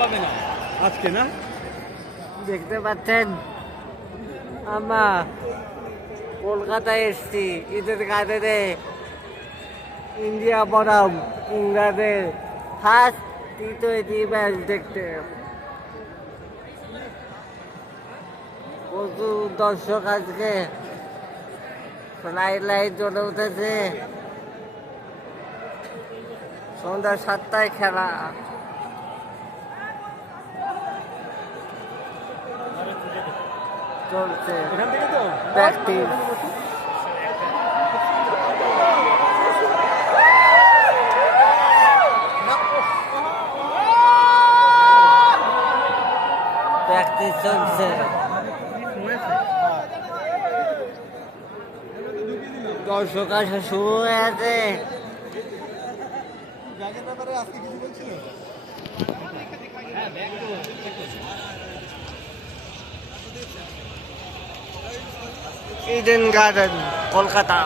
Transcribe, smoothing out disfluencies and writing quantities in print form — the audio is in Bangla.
আজকে না দেখতে পাচ্ছেন আমরা কলকাতায় এসছি ঈদের গার্ডেনে ইন্ডিয়া বনাম ইংল্যান্ডের ফার্স্ট টি-20 ম্যাচ দেখতে। প্রচুর দর্শক আজকে লাইন চলে উঠেছে। সন্ধ্যা 7টায় খেলা। চলছে প্র্যাকটিস। প্র্যাকটিস চলছে। দর্শক আসা শুরু হয়ে আছে। Eden garden Kolkata.